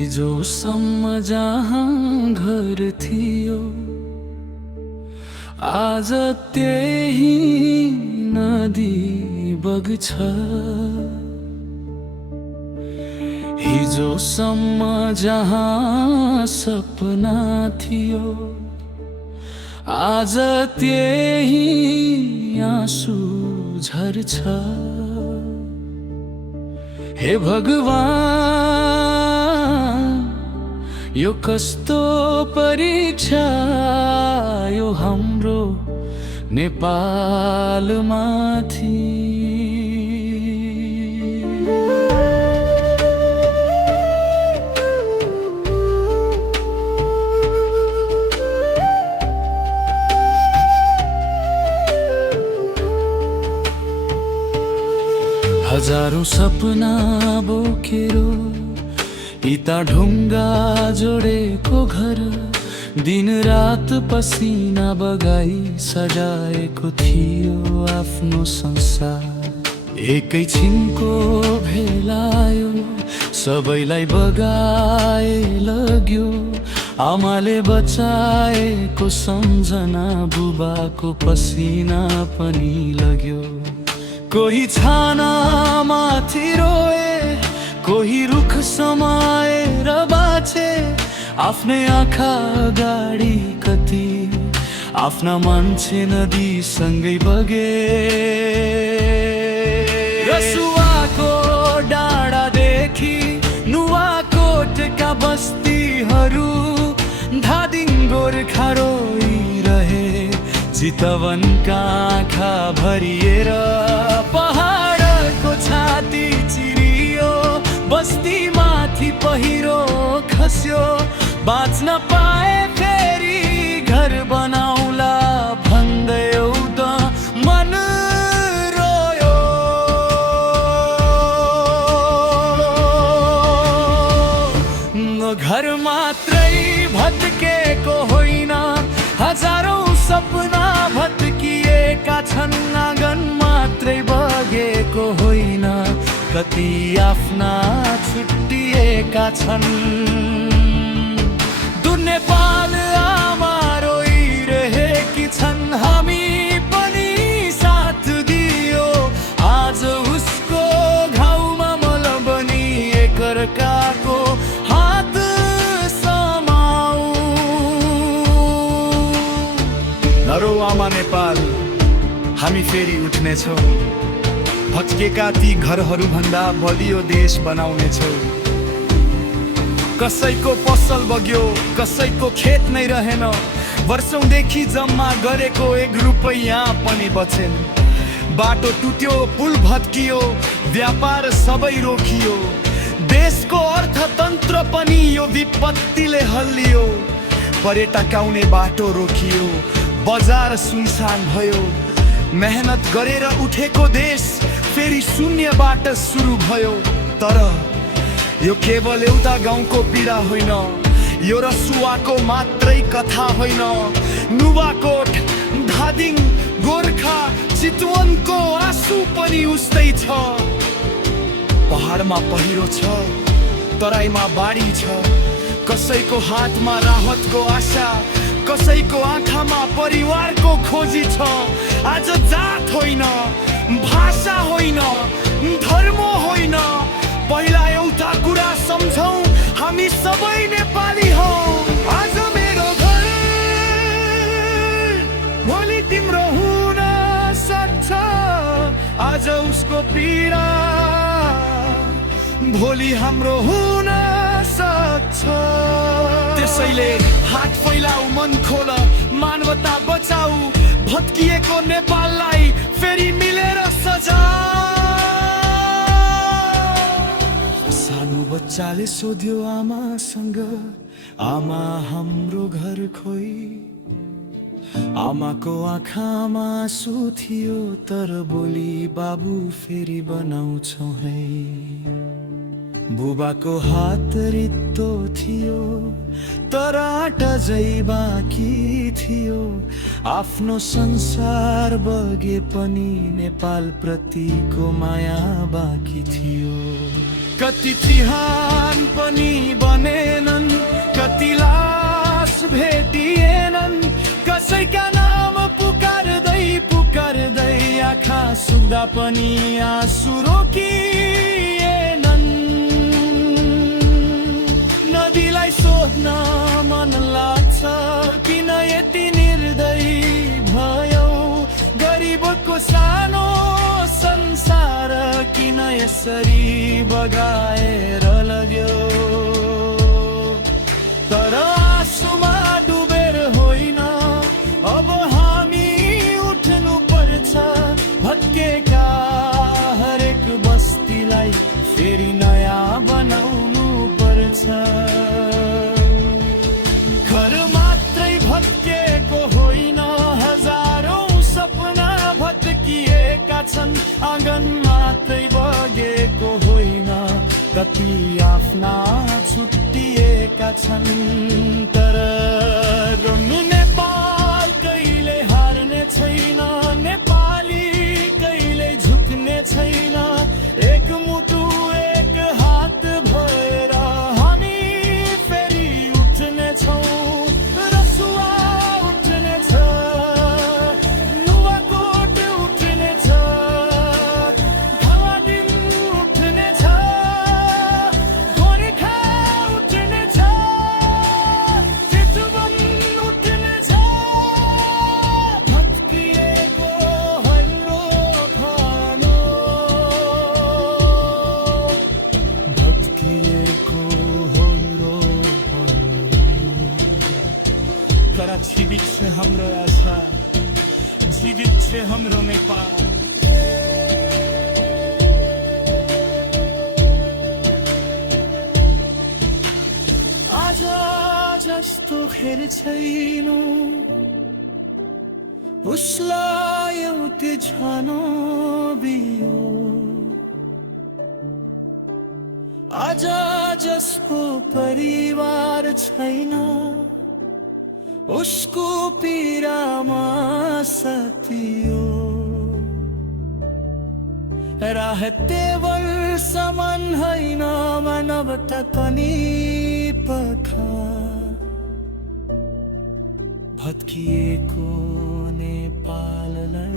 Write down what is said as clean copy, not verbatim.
हिजोसम्म जहाँ घर थियो आज त्यही नदी बग्छ। हिजोसम्म जहाँ सपना थियो आज त्यही आँसु झर्छ। हे भगवान यो कस्तो परीक्षा यो हाम्रो नेपालमाथि। हजारौं सपना बोकेर इता ढुङ्गा जोडेको घर दिन रात पसिना बगाई सजाएको थियो आफ्नो संसार। एकैछिनको भेलायो सबैलाई बगाए लग्यो आमाले बचाएको सम्झना बुबाको पसिना पनि लग्यो। कोही छाना माथि रोए कोही रुख समाएर बाँचे आफ्नै आँखा अगाडि कति आफ्ना मान्छे नदीसँगै बगे। रसुवाको डाँडादेखि नुवाकोटका बस्तीहरू धादिङ गोर्खा रोइरहे चितवनका आँखा भरिएर पहाडको छाती चिरियो बस्ती माथि पहिरो खस्यो बाँच्न पाए फेरि घर बनाउला भन्दै एउटा मन रोयो। घर मात्रै भत्केको होइन हजारौं सपना भत्किएका छन् आँगन मात्रै बगेको होइन कति आफ्ना छुट्टिएका छन्। नेपाल आमा रोइरहेकी छन् हामी पनि साथ दियो आज उसको घाउमा मल बनी एकअर्काको हात समाऊ। नरो आमा नेपाल हामी फेरि उठ्नेछौँ भत्केका ती घरहरू भन्दा बलियो देश बनाउनेछौँ। कसैको पसल बग्यो कसैको खेत नै रहेन वर्षौंदेखि जम्मा गरेको 1 रुपैयाँ पनि बचेन। बाटो टुट्यो पुल भत्कियो व्यापार सबै रोकियो देशको अर्थतन्त्र पनि यो विपत्तिले हल्लियो। पर्यटक आउने बाटो रोकियो बजार सुनसान भयो मेहनत गरेर उठेको देश फेरि शून्यबाट सुरु भयो। तर यो केवल एउटा गाउँको पीडा होइन यो रसुवाको मात्रै कथा होइन नुवाकोट धादिङ गोर्खा चितवनको आँसु पनि उस्तै छ। पहाडमा पहिरो छ तराईमा बाढी छ कसैको हातमा राहतको आशा कसैको आँखामा परिवारको खोजी छ। आज जात होइन भाषा होइन धर्म होइन पहिला एउटा कुरा सम्झौं हामी सबै नेपाली हौ। आज मेरो घर भोलि तिम्रो हुन सक्छ आज उसको पीडा भोलि हाम्रो हुन सक्छ। त्यसैले हात फैलाऊ मन खोल मानवता बचाऊ भत्किएको नेपाललाई फेरि मिलेर सजाऊ। सानो बच्चाले सोध्यो आमासँग आमा हाम्रो घर खोइ आमाको आँखामा आँसु थियो तर बोली बाबु फेरि बनाउँछौ है। बुबाको हात रित्तो थियो तर आँटा झै बाँकी थियो आफ्नो संसार बगे पनि नेपाल प्रतिको माया बाँकी थियो। कति चिहान पनि बनेनन्, कति लास भेटिएनन्। कसैका नाम पुकार्दै पुकार्दै आँखा सुक्दा पनि आँसु रोकिएनन्। नदीलाई सोध्न मन लाग्छ, किन यति निर्दयी भयो? गरिबको सानो संसार किन यसरी बगाएर लग्यो? तर आँसुमा डुबेर होइन, अब हामी उठ्नु पर्छ। भत्केका हरेक बस्तीलाई फेरि नयाँ बनाउनु पर्छ। घर मात्रै भत्केको होइन, हजारौं सपना भत्किएका छन्। आँगन मात्रै बगेको होइन, कति आफ्ना छुट्टिएका छन्। तर नेपाल कहिले हार्ने छैन, नेपाली कहिले झुक्ने छैन। एक मुटु एक हात भएर हामी फेरि उठ्ने छौँ। रसुवा उठ्ने छ, नुवाकोट उठ्ने छ, घावादिन उठ्ने छ, गोर्खा उठ्ने छ, चितवन उठ्ने छ। भत्किएको हाम्रो खानो, भत्किएको हाम्रो तर जीवित छ हाम्रो आशा, जीवित छ हाम्रो नेपाल। आज जस्तो फेरि छैन, उसलाई एउटै छानो बियो। आज जसको परिवार छैन, उसको पीडामा साथियो। राहतेवल समान होइन, मानवता पनि पखा। भत्किएको नेपाललाई